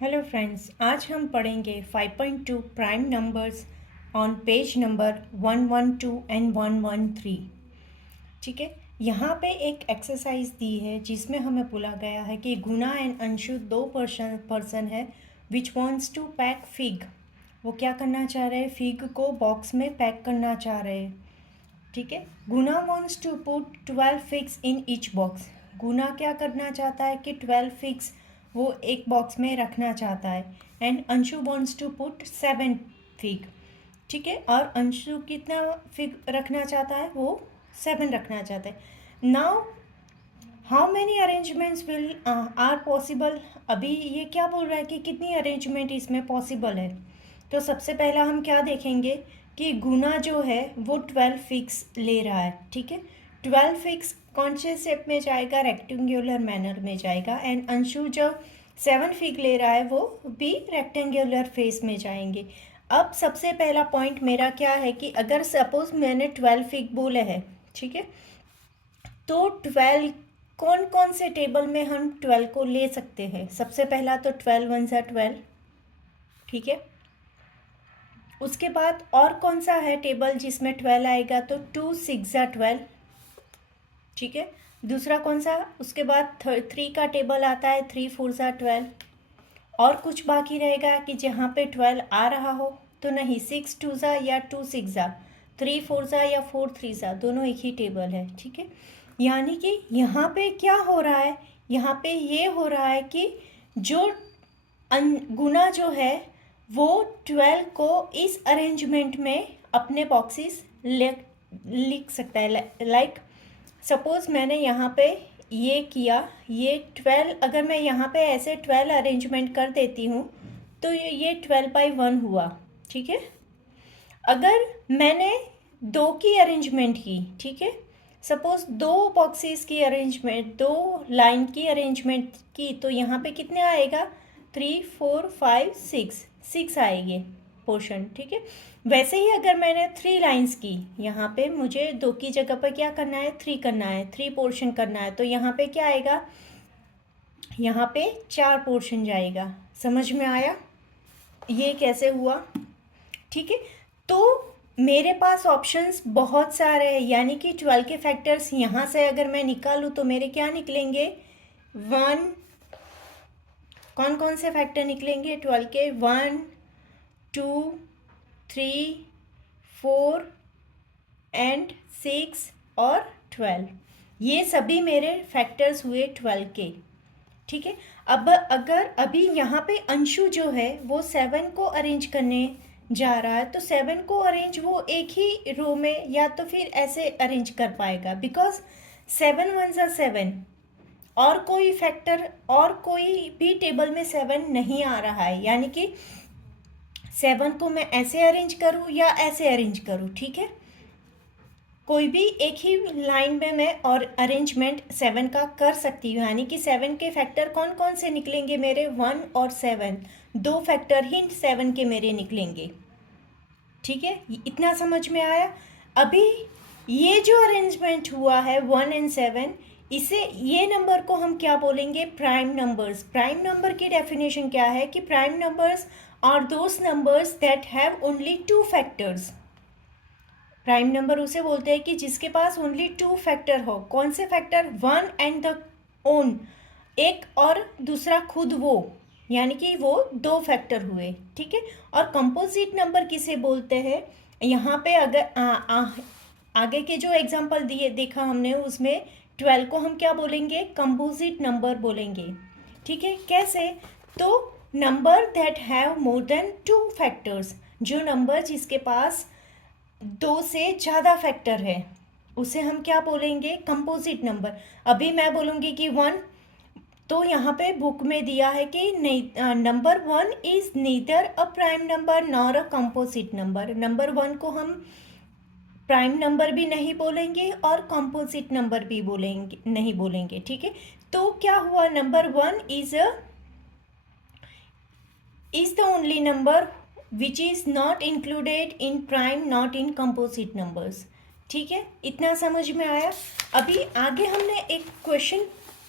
Hello friends, आज हम पढ़ेंगे 5.2 prime numbers on page number 112 and 113। ठीक है, यहाँ पे एक एक्सरसाइज दी है जिसमें हमें बोला गया है कि गुना एंड अंशु दो पर्सन है विच वांट्स टू पैक फिग। वो क्या करना चाह रहे हैं? फिग को बॉक्स में पैक करना चाह रहे हैं। ठीक है, Guna wants to put 12 figs in each box. Guna क्या करना चाहता है कि 12 फिग्स वो एक बॉक्स में रखना चाहता है। And Anshu wants to put 7 fig. ठीक है, और अंशु कितना फिग रखना चाहता है? वो 7 रखना चाहता है। Now how many arrangements will are possible. अभी ये क्या बोल रहा है कि कितनी अरेंजमेंट इसमें पॉसिबल है। तो सबसे पहला हम क्या देखेंगे कि गुना जो है वो 12 फिक्स ले रहा है। ठीक है, 12 फिक्स कौन से शेप में जाएगा? रेक्टेंगुलर मैनर में जाएगा। एंड अंशु जो 7 फिग ले रहा है वो भी रेक्टेंगुलर फेस में जाएंगे। अब सबसे पहला पॉइंट मेरा क्या है कि अगर सपोज मैंने 12 फिग बोले हैं, ठीक है, तो 12 कौन कौन से टेबल में हम 12 को ले सकते हैं? सबसे पहला तो 12 वन सा 12। ठीक है, उसके बाद और कौन सा है टेबल जिसमें 12 आएगा? तो 2 6 ज़ा 12। ठीक है, दूसरा कौन सा? उसके बाद 3 का टेबल आता है, 3 4 ज़ा 12। और कुछ बाकी रहेगा कि जहाँ पे 12 आ रहा हो? तो नहीं, 6 2 ज़ा या 2 6 ज़ा, 3 4 ज़ा या 4 3 ज़ा, दोनों एक ही टेबल है। ठीक है, यानी कि यहाँ पे क्या हो रहा है? यहाँ पे ये हो रहा है कि जो गुना जो है वो 12 को इस अरेंजमेंट में अपने बॉक्सेस लिख सकता है। लाइक सपोज मैंने यहाँ पे ये किया, ये 12 अगर मैं यहाँ पे ऐसे 12 अरेंजमेंट कर देती हूँ तो ये 12/1 हुआ। ठीक है, अगर मैंने 2 की अरेंजमेंट की, ठीक है, सपोज 2 बॉक्सेस की अरेंजमेंट, 2 लाइन की अरेंजमेंट की, तो यहाँ पे कितने आएगा? 3 4 5 6 आएंगे पोर्शन। ठीक है, वैसे ही अगर मैंने 3 लाइंस की, यहाँ पे मुझे 2 की जगह पर क्या करना है? 3 करना है, 3 पोर्शन करना है, तो यहाँ पे क्या आएगा? यहाँ पे 4 पोर्शन जाएगा। समझ में आया ये कैसे हुआ? ठीक है, तो मेरे पास ऑप्शंस बहुत सारे हैं, यानी कि 12 के फैक्टर्स यहाँ से अगर मैं निकालूँ तो मेरे क्या निकलेंगे? 1, कौन कौन से फैक्टर निकलेंगे 12 के? 1 2 3 4 एंड 6 और 12। ये सभी मेरे फैक्टर्स हुए 12 के। ठीक है, अब अगर अभी यहाँ पे अंशु जो है वो 7 को अरेंज करने जा रहा है, तो 7 को अरेंज वो एक ही रो में या तो फिर ऐसे अरेंज कर पाएगा, बिकॉज 7 वन ज़ा 7 और कोई फैक्टर और कोई भी टेबल में 7 नहीं आ रहा है, यानी कि 7 को मैं ऐसे अरेंज करूँ या ऐसे अरेंज करूँ, ठीक है, कोई भी एक ही लाइन में मैं और अरेंजमेंट 7 का कर सकती हूँ। यानी कि 7 के फैक्टर कौन कौन से निकलेंगे मेरे? 1 और 7, 2 फैक्टर ही 7 के मेरे निकलेंगे। ठीक है, इतना समझ में आया? अभी ये जो अरेंजमेंट हुआ है 1 एंड 7, इसे ये नंबर को हम क्या बोलेंगे? Prime numbers. प्राइम नंबर की डेफिनेशन क्या है कि prime numbers are those numbers that have only 2 factors. Prime number उसे बोलते हैं कि जिसके पास ओनली 2 फैक्टर हो। कौन से फैक्टर? 1 एंड द ओन, एक और दूसरा खुद वो, यानी कि वो 2 फैक्टर हुए। ठीक है, और कंपोजिट नंबर किसे बोलते हैं? यहाँ पे अगर आगे के जो एग्जांपल दिए देखा हमने, उसमें 12 को हम क्या बोलेंगे? कंपोजिट नंबर बोलेंगे। ठीक है, कैसे? तो number that have more than 2 factors, जो नंबर जिसके पास 2 से ज़्यादा फैक्टर है उसे हम क्या बोलेंगे? Composite number. अभी मैं बोलूँगी कि 1, तो यहाँ पे बुक में दिया है कि नहीं, number 1 is neither a prime number nor a composite number. Number 1 को हम प्राइम नंबर भी नहीं बोलेंगे और कंपोजिट नंबर भी बोलेंगे नहीं बोलेंगे। ठीक है, तो क्या हुआ? Number 1 is the only number which is not included in prime, not in composite numbers. ठीक है, इतना समझ में आया। अभी आगे हमने एक क्वेश्चन,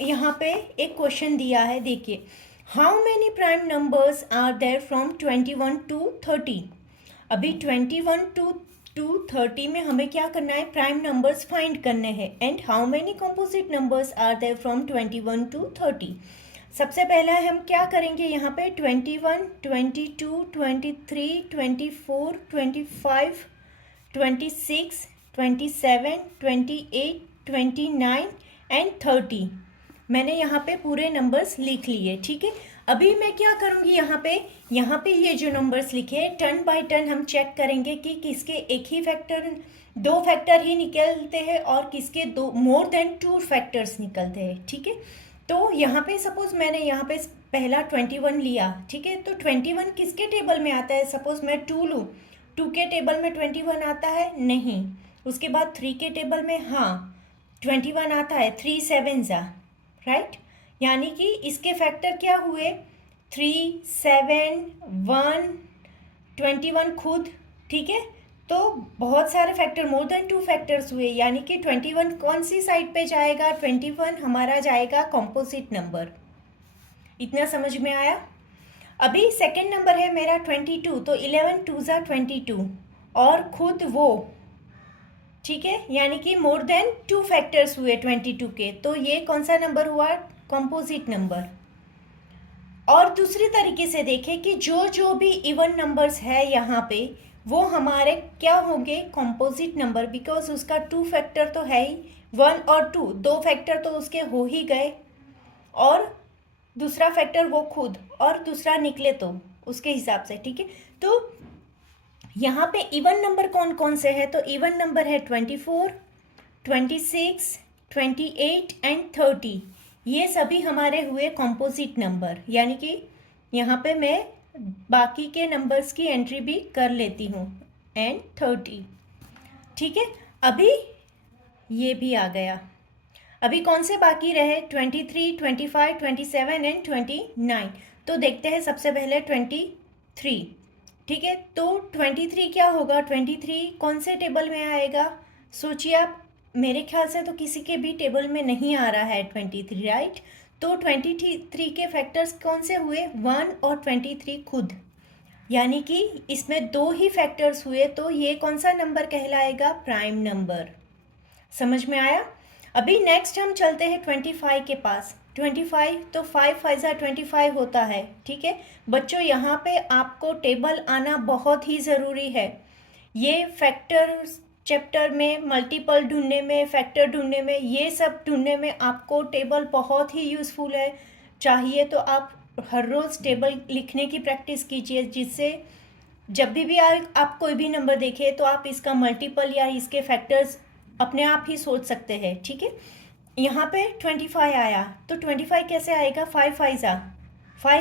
यहाँ पे एक क्वेश्चन दिया है, देखिए, how many prime numbers are there from 21 to 30। अभी 21 टू 30 में हमें क्या करना है, प्राइम नंबर्स फाइंड करने हैं। And how many composite numbers are there from 21 to 30। सबसे पहला हम क्या करेंगे, यहाँ पे 21, 22, 23, 24, 25, 26, 27, 28, 29 एंड 30। मैंने यहाँ पे पूरे नंबर्स लिख लिए, ठीक है। अभी मैं क्या करूँगी, यहाँ पे ये जो नंबर्स लिखे हैं टर्न बाय टर्न हम चेक करेंगे कि किसके एक ही फैक्टर, दो फैक्टर ही निकलते हैं और किसके दो मोर देन 2 फैक्टर्स निकलते हैं, ठीक है। तो यहाँ पे सपोज मैंने यहाँ पे पहला 21 लिया, ठीक है। तो 21 किसके टेबल में आता है, सपोज मैं 2 लूँ, 2 के टेबल में 21 आता है नहीं। उसके बाद 3 के टेबल में हाँ 21 आता है, 3 7 जा, राइट। यानी कि इसके फैक्टर क्या हुए, 3 7 1 21 खुद, ठीक है। तो बहुत सारे फैक्टर, मोर देन 2 फैक्टर्स हुए, यानी कि 21 कौन सी साइड पे जाएगा, 21 हमारा जाएगा कॉम्पोजिट नंबर। इतना समझ में आया। अभी सेकंड नंबर है मेरा 22, तो 11 2 जा 22 और खुद वो, ठीक है, यानी कि मोर देन 2 फैक्टर्स हुए 22 के, तो ये कौन सा नंबर हुआ, कॉम्पोजिट नंबर। और दूसरी तरीके से देखें कि जो भी इवन नंबर्स है यहाँ पे वो हमारे क्या होंगे, कॉम्पोजिट नंबर, बिकॉज उसका 2 फैक्टर तो है ही, 1 और 2, 2 फैक्टर तो उसके हो ही गए, और दूसरा फैक्टर वो खुद, और दूसरा निकले तो उसके हिसाब से, ठीक है। तो यहाँ पे इवन नंबर कौन कौन से है, तो इवन नंबर है 24, 26, 28 एंड 30। ये सभी हमारे हुए कॉम्पोजिट नंबर, यानी कि यहाँ पे मैं बाकी के नंबर्स की एंट्री भी कर लेती हूँ, एंड 30, ठीक है। अभी ये भी आ गया। अभी कौन से बाकी रहे, 23, 25, 27 एंड 29। तो देखते हैं सबसे पहले 23, ठीक है। तो 23 क्या होगा, 23 कौन से टेबल में आएगा, सोचिए आप। मेरे ख्याल से तो किसी के भी टेबल में नहीं आ रहा है 23, राइट। तो 23 के फैक्टर्स कौन से हुए, 1 और 23 खुद, यानी कि इसमें 2 ही फैक्टर्स हुए, तो ये कौन सा नंबर कहलाएगा, प्राइम नंबर। समझ में आया। अभी नेक्स्ट हम चलते हैं 25 के पास। 25 तो 5 5 25 होता है, ठीक है बच्चों। यहाँ पे आपको टेबल आना बहुत ही ज़रूरी है। ये फैक्टर चैप्टर में मल्टीपल ढूंढने में, फैक्टर ढूंढने में, ये सब ढूंढने में आपको टेबल बहुत ही यूज़फुल है। चाहिए तो आप हर रोज़ टेबल लिखने की प्रैक्टिस कीजिए, जिससे जब भी आप कोई भी नंबर देखें तो आप इसका मल्टीपल या इसके फैक्टर्स अपने आप ही सोच सकते हैं, ठीक है। यहाँ पे 25 आया, तो 25 कैसे आएगा, 5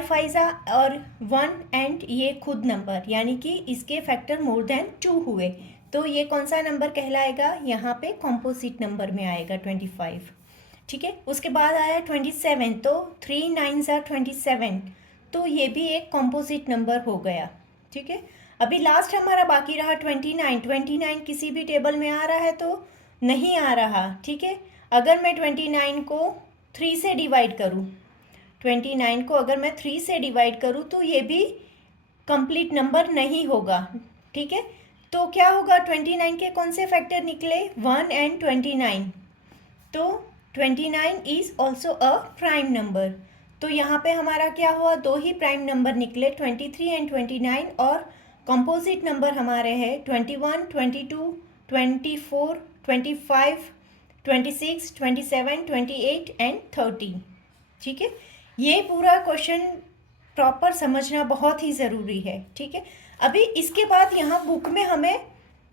5 जा और 1 एंड ये खुद नंबर, यानी कि इसके फैक्टर मोर देन 2 हुए, तो ये कौन सा नंबर कहलाएगा, यहाँ पे कॉम्पोजिट नंबर में आएगा 25, ठीक है। उसके बाद आया 27, तो 3 9 जा 27, तो ये भी एक कॉम्पोजिट नंबर हो गया, ठीक है। अभी लास्ट हमारा बाकी रहा 29। 29 किसी भी टेबल में आ रहा है तो नहीं आ रहा, ठीक है। अगर मैं 29 को 3 से डिवाइड करूँ, 29 को अगर मैं 3 से डिवाइड करूँ तो ये भी कंप्लीट नंबर नहीं होगा, ठीक है। तो क्या होगा, 29 के कौन से फैक्टर निकले, 1 एंड 29, तो 29 is also a prime number. तो यहाँ पे हमारा क्या हुआ, 2 ही प्राइम नंबर निकले, 23 एंड 29, और कंपोजिट नंबर हमारे हैं 21, 22, 24, 25, 26, 27, 28 एंड 30, ठीक है। ये पूरा क्वेश्चन प्रॉपर समझना बहुत ही ज़रूरी है, ठीक है। अभी इसके बाद यहाँ बुक में हमें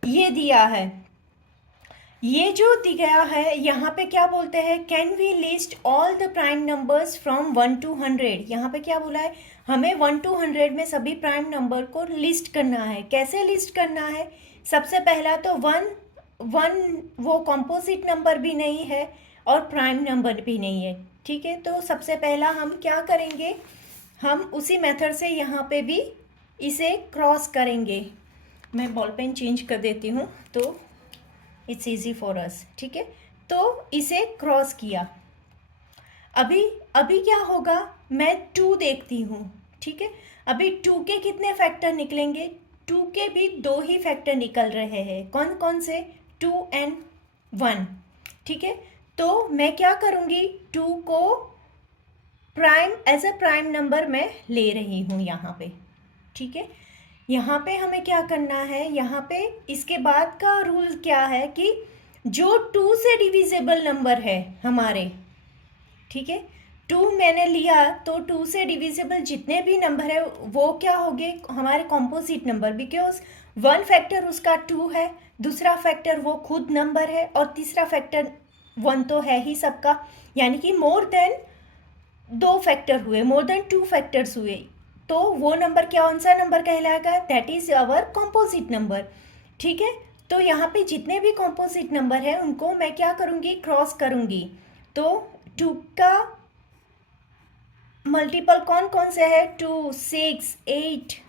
ये दिया है, ये जो दिया है यहाँ पे क्या बोलते हैं, can we list all the prime numbers from 1 to 100। यहाँ पे क्या बोला है, हमें 1 to 100 में सभी प्राइम नंबर को लिस्ट करना है। कैसे लिस्ट करना है, सबसे पहला तो 1 वो कॉम्पोजिट नंबर भी नहीं है और प्राइम नंबर भी नहीं है, ठीक है। तो सबसे पहला हम क्या करेंगे, हम उसी मेथड से यहाँ पे भी इसे क्रॉस करेंगे। मैं बॉल पेन चेंज कर देती हूँ, तो इट्स ईजी फॉर अस, ठीक है। तो इसे क्रॉस किया। अभी अभी क्या होगा, मैं 2 देखती हूँ, ठीक है। अभी 2 के कितने फैक्टर निकलेंगे, 2 के भी 2 ही फैक्टर निकल रहे हैं। कौन कौन से, 2 एंड 1, ठीक है। तो मैं क्या करूँगी, 2 को prime as a prime number मैं ले रही हूँ यहाँ पे, ठीक है। यहाँ पे हमें क्या करना है, यहाँ पे इसके बाद का रूल क्या है कि जो 2 से डिविजिबल नंबर है हमारे, ठीक है, 2 मैंने लिया तो 2 से डिविजिबल जितने भी नंबर है वो क्या हो गए हमारे कॉम्पोजिट नंबर, बिकॉज 1 फैक्टर उसका 2 है, दूसरा फैक्टर वो खुद नंबर है, और तीसरा फैक्टर 1 तो है ही सबका, यानी कि मोर देन 2 फैक्टर हुए, मोर देन 2 फैक्टर्स हुए, तो वो नंबर कौन सा नंबर कहलाएगा, that is our composite number, ठीक है। तो यहाँ पे जितने भी कॉम्पोजिट नंबर है उनको मैं क्या करूँगी, क्रॉस करूँगी। तो 2 का मल्टीपल कौन कौन से है, 2, 6, 8,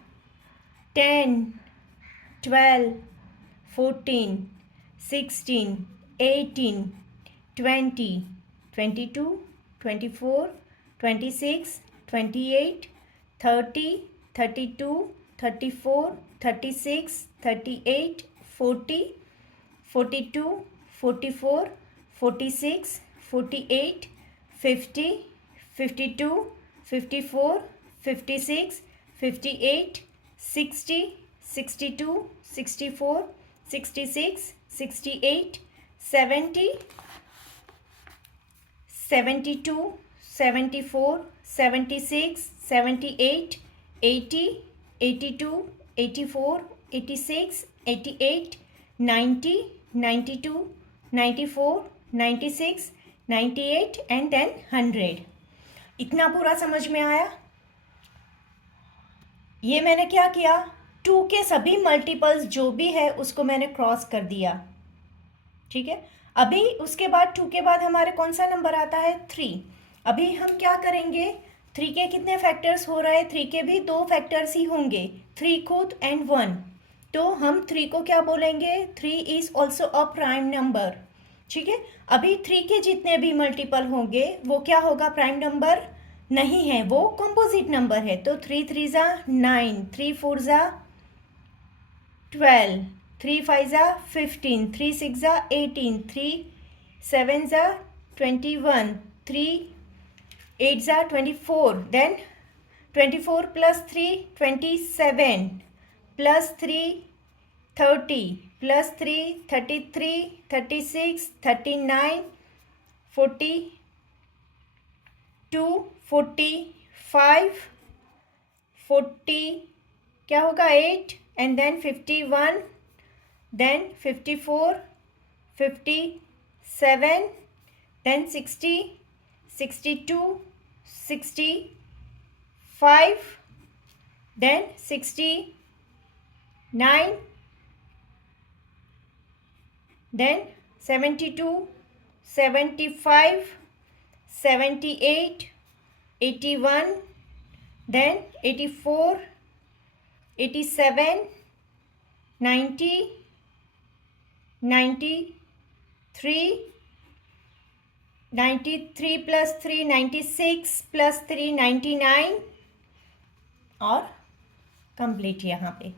10, 12, 14, 16, 18, 20, 22, 24, 26, 28, 30, 32, 34, 36, 38, 40, 42, 44, 46, 48, 50, 52, 54, 56, 58, 60, 62, 64, 66, 68, 70, 72, 74, 76, 78, 80, 82, 84, 86, 88, 90, 92, 94, 96, 98 एंड देन 100। इतना पूरा समझ में आया। ये मैंने क्या किया, 2 के सभी मल्टीपल्स जो भी है उसको मैंने क्रॉस कर दिया, ठीक है। अभी उसके बाद 2 के बाद हमारे कौन सा नंबर आता है, 3। अभी हम क्या करेंगे, 3 के कितने फैक्टर्स हो रहे हैं, 3 के भी 2 फैक्टर्स ही होंगे, 3 खुद एंड 1, तो हम 3 को क्या बोलेंगे, 3 is also a prime number, ठीक है। अभी 3 के जितने भी मल्टीपल होंगे वो क्या होगा, प्राइम नंबर नहीं है, वो कंपोजिट नंबर है। तो 3 3 ज़ा 9, 3 4 ज़ा 12, 3 5 ज़ा 15, 3 6 ज़ा 18, 3 7 ज़ा 21, 3 8 ज़ा 24, देन 24 प्लस 3 27, प्लस 3 30, प्लस 3 33, 36, 39, 42, 45, 40 क्या होगा 8 and then 51, then 54, 57, then 60, 62, 65, then 69, then 72, 75, 78, 81, then 84, 87, 90, 93, 93 plus 3 96 plus 3 99 और कंप्लीट। यहाँ पे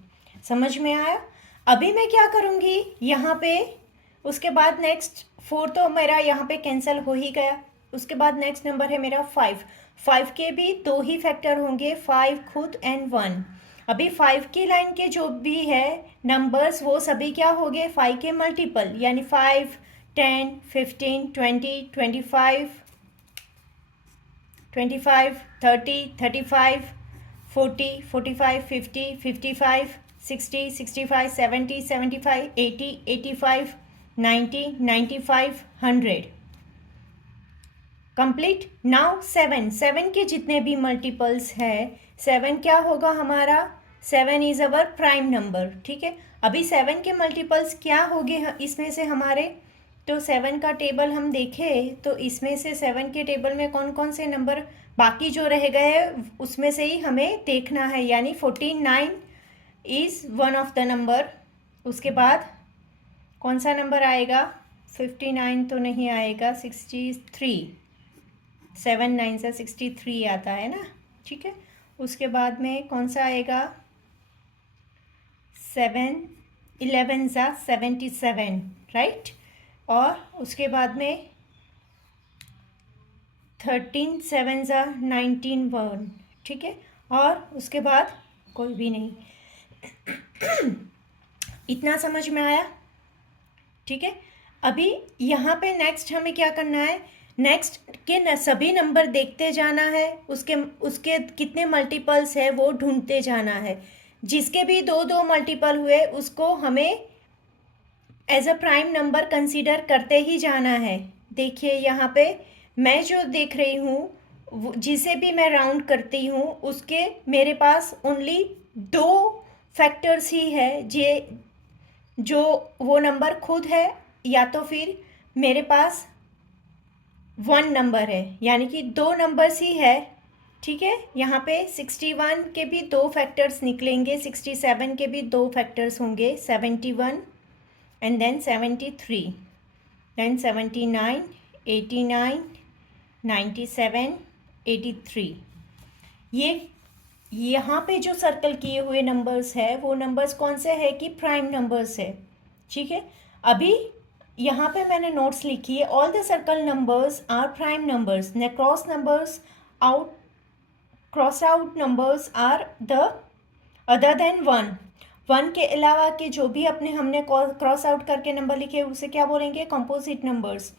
समझ में आया। अभी मैं क्या करूँगी यहाँ पे, उसके बाद नेक्स्ट 4 तो मेरा यहाँ पे कैंसिल हो ही गया। उसके बाद नेक्स्ट नंबर है मेरा 5। 5 के भी 2 ही फैक्टर होंगे, 5 खुद एंड 1। अभी 5 की लाइन के जो भी है नंबर्स वो सभी क्या हो गए, 5 के मल्टीपल, यानी 5, 10, 15, 20, 25, 25, 30, 35, 40, 45, 50, 55, 60, 65, 70, 75, 80, 85, 90, 95, 100 कंप्लीट। नाउ 7 के जितने भी मल्टीपल्स है, 7 क्या होगा हमारा, 7 इज अवर प्राइम नंबर, ठीक है। अभी 7 के मल्टीपल्स क्या होंगे इसमें से हमारे, तो 7 का टेबल हम देखें तो इसमें से 7 के टेबल में कौन कौन से नंबर बाकी जो रह गए उसमें से ही हमें देखना है, यानी 49 is one of the number. उसके बाद कौन सा नंबर आएगा? 59 तो नहीं आएगा, 63, 7 9 से 63 आता है ना, ठीक है। उसके बाद में कौन सा आएगा? 7 11 सा 77, राइट। और उसके बाद में 13 7 सा 19 1, ठीक है। और उसके बाद कोई भी नहीं। इतना समझ में आया? ठीक है। अभी यहाँ पे नेक्स्ट हमें क्या करना है? नेक्स्ट के सभी नंबर देखते जाना है, उसके उसके कितने मल्टीपल्स है वो ढूंढते जाना है। जिसके भी दो दो मल्टीपल हुए उसको हमें as a prime number consider करते ही जाना है। देखिए यहाँ पे मैं जो देख रही हूँ, जिसे भी मैं राउंड करती हूँ उसके मेरे पास ओनली 2 फैक्टर्स ही है, जो वो नंबर खुद है, या तो फिर मेरे पास 1 नंबर है, यानी कि 2 नंबर्स ही है, ठीक है। यहाँ पे 61 के भी 2 फैक्टर्स निकलेंगे, 67 के भी 2 फैक्टर्स होंगे, 71 and then 73, then 79, 89, 97, 83। ये यहाँ पे जो सर्कल किए हुए नंबर्स है वो नंबर्स कौन से है कि प्राइम नंबर्स है, ठीक है। अभी यहाँ पे मैंने नोट्स लिखी है, all the circle numbers are prime numbers, न cross out numbers are the other than 1 के अलावा के जो भी अपने हमने क्रॉस आउट करके नंबर लिखे उसे क्या बोलेंगे? Composite numbers.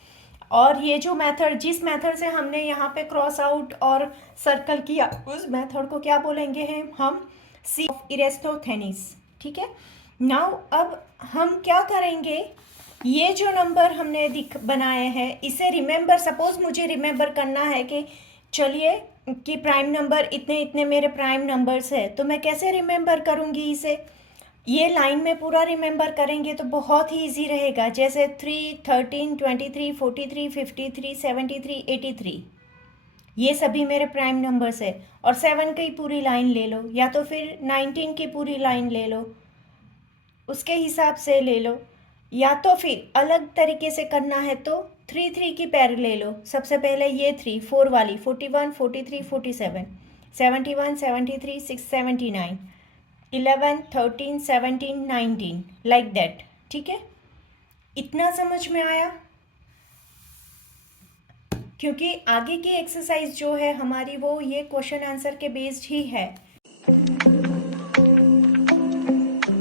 और ये जो मेथड, जिस मेथड से हमने यहाँ पे क्रॉस आउट और सर्कल किया, उस मेथड को क्या बोलेंगे हम? सी ऑफ इरेस्थोथेनिस, ठीक है। नाउ अब हम क्या करेंगे? ये जो नंबर हमने बनाए हैं इसे रिमेंबर, सपोज मुझे रिमेंबर करना है कि चलिए कि प्राइम नंबर इतने इतने मेरे प्राइम नंबर्स है, तो मैं कैसे रिमेंबर करूँगी इसे? ये लाइन में पूरा रिमेंबर करेंगे तो बहुत ही इजी रहेगा। जैसे 3 13 23 43 53 73 83, ये सभी मेरे प्राइम नंबर्स है। और 7 की पूरी लाइन ले लो, या तो फिर 19 की पूरी लाइन ले लो, उसके हिसाब से ले लो, या तो फिर अलग तरीके से करना है तो 3 3 की पैर ले लो। सबसे पहले ये 3 4 वाली 41 43 47 71 73 6 79 11 13 17 19, लाइक दैट, ठीक है। इतना समझ में आया? क्योंकि आगे की एक्सरसाइज जो है हमारी वो ये क्वेश्चन आंसर के बेस्ड ही है।